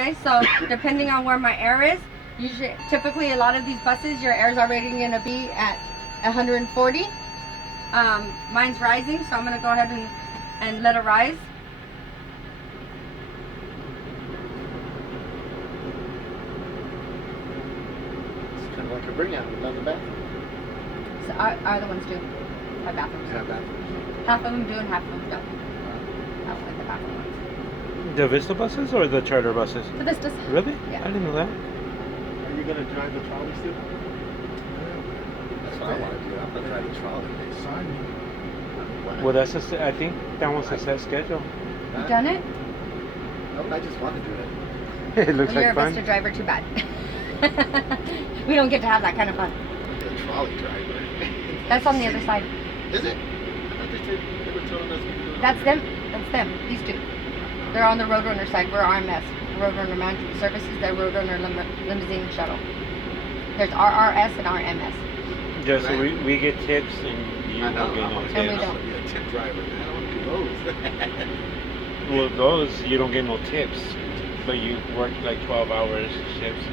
Okay, so depending on where my air is, typically a lot of these buses, your air is already going to be at 140. Mine's rising, so I'm going to go ahead and let it rise. It's kind of like a bring out without the bathroom. So our other ones do have bathrooms. Yeah, bathrooms. Half of them do and half of them don't. I don't like the bathroom ones. The Vista buses or the charter buses? The Vistas. Really? Yeah. I didn't know that. Are you going to drive the trolley still? That's what I want to do. I'm going to drive the trolley. They sign me. Well, that's I think that one's a set schedule. You done it? No, I just want to do it. It looks Well, you're like a fun. Vista driver, too bad. We don't get to have that kind of fun. The trolley driver. That's on the other side. Is it? I thought they were telling us we could do it. That's them. That's them. These two. They're on the Roadrunner side. We're RMS. Roadrunner Management Services. They're Roadrunner Limousine and Shuttle. There's RRS and RMS. Yeah, so we get tips and you I know. don't get I'm no gonna And we tips. don't. be a tip driver. I don't want to do those. Well, those you don't get no tips, but you work like 12 hours shifts.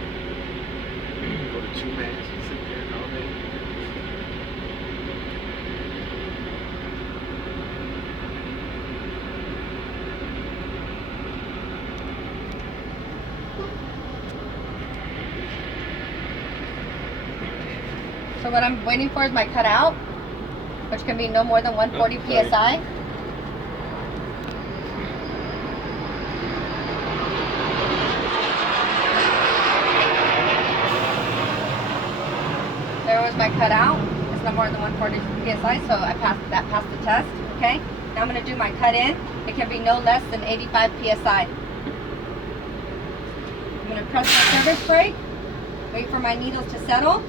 Go to 2 mans and sit there all day. So what I'm waiting for is my cutout, which can be no more than 140 psi. There was my cutout. It's no more than 140 psi, so I passed the test. Okay. Now I'm going to do my cut in. It can be no less than 85 psi. I'm going to press my service brake, wait for my needles to settle,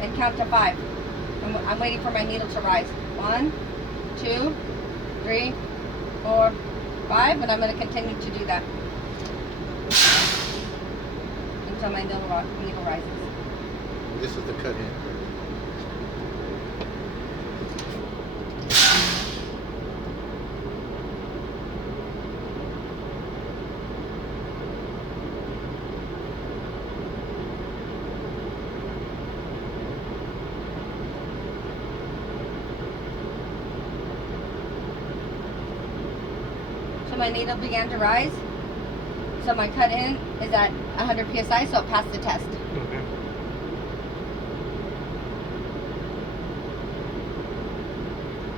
and count to 5. I'm waiting for my needle to rise. 1, 2, 3, 4, 5, and I'm going to continue to do that until my needle rises. This is the cut in. So my needle began to rise. So my cut in is at 100 psi, so it passed the test. Okay.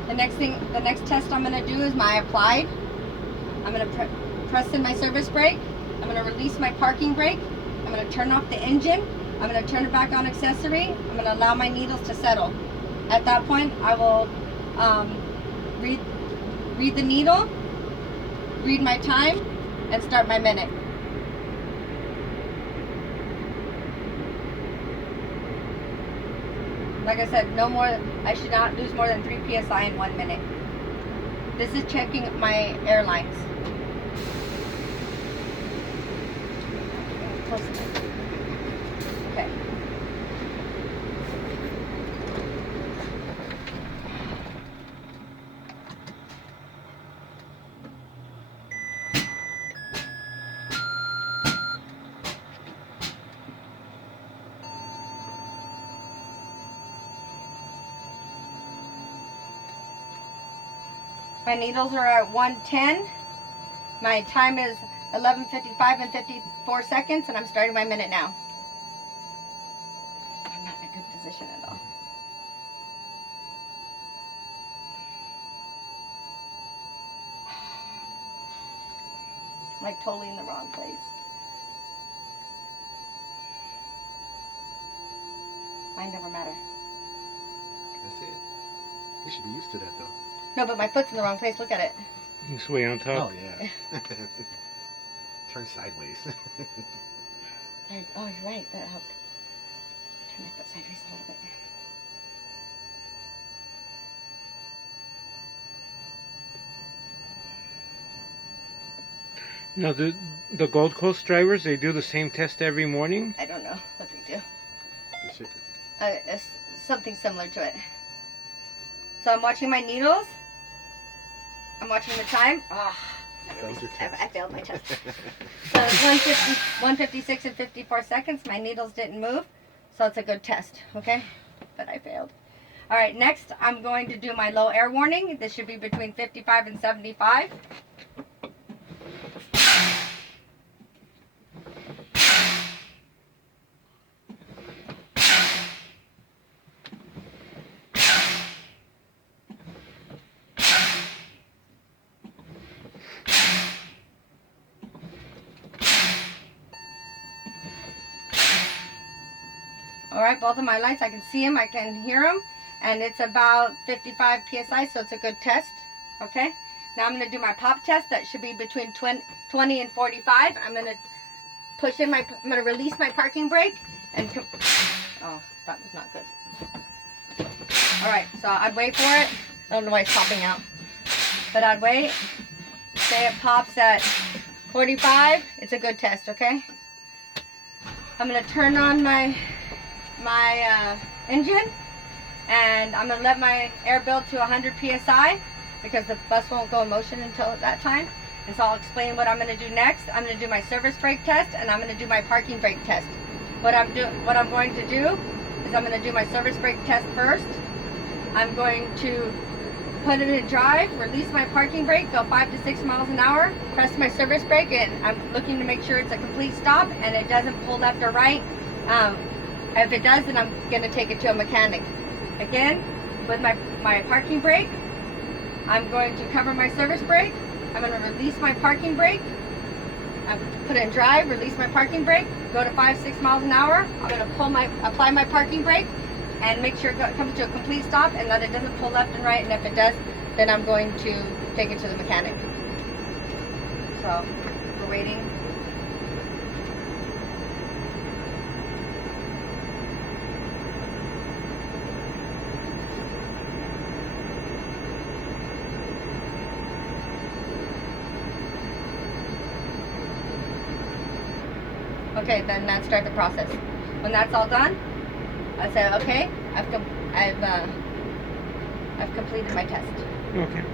The next test I'm going to do is my applied. I'm going to press in my service brake. I'm going to release my parking brake. I'm going to turn off the engine. I'm going to turn it back on accessory. I'm going to allow my needles to settle. At that point, I will read the needle, read my time, and start my minute. Like I said, no more. I should not lose more than 3 psi in 1 minute. This is checking my airlines. Close enough. Okay. My needles are at 110. My time is 11:55 and 54 seconds, and I'm starting my minute now. I'm not in a good position at all. Like totally in the wrong place. Mine never matter. That's it. You should be used to that though. No, but my foot's in the wrong place. Look at it. It's way on top. Oh yeah. Turn sideways. Oh, you're right. That helped. Turn my foot sideways a little bit. Now, the Gold Coast drivers, they do the same test every morning? I don't know what they do. You should- It's something similar to it. So I'm watching my needles. I'm watching the time. That was your test. I failed my test. So it's 156 and 54 seconds. My needles didn't move, so it's a good test, okay? But I failed. All right, next I'm going to do my low air warning. This should be between 55 and 75. All right, both of my lights, I can see them, I can hear them, and it's about 55 psi, so it's a good test. Okay, now I'm going to do my pop test. That should be between 20 and 45. I'm going to push in I'm going to release my parking brake, and oh, that was not good. All right, so I'd wait for it. I don't know why it's popping out, but I'd wait. Say it pops at 45. It's a good test. Okay, I'm going to turn on my engine, and I'm going to let my air build to 100 psi because the bus won't go in motion until that time. And so I'll explain what I'm going to do next. I'm going to do my service brake test, and I'm going to do my parking brake test. What I'm going to do is I'm going to do my service brake test first. I'm going to put it in drive, release my parking brake, go 5 to 6 miles an hour, press my service brake, and I'm looking to make sure it's a complete stop and it doesn't pull left or right. If it does, then I'm going to take it to a mechanic. Again, with my parking brake, I'm going to cover my service brake. I'm going to release my parking brake. I put it in drive, release my parking brake, go to 5-6 miles an hour. I'm going to apply my parking brake and make sure it comes to a complete stop and that it doesn't pull left and right. And if it does, then I'm going to take it to the mechanic. So we're waiting. Okay, then that start the process. When that's all done, I say, okay, I've completed my test. Okay.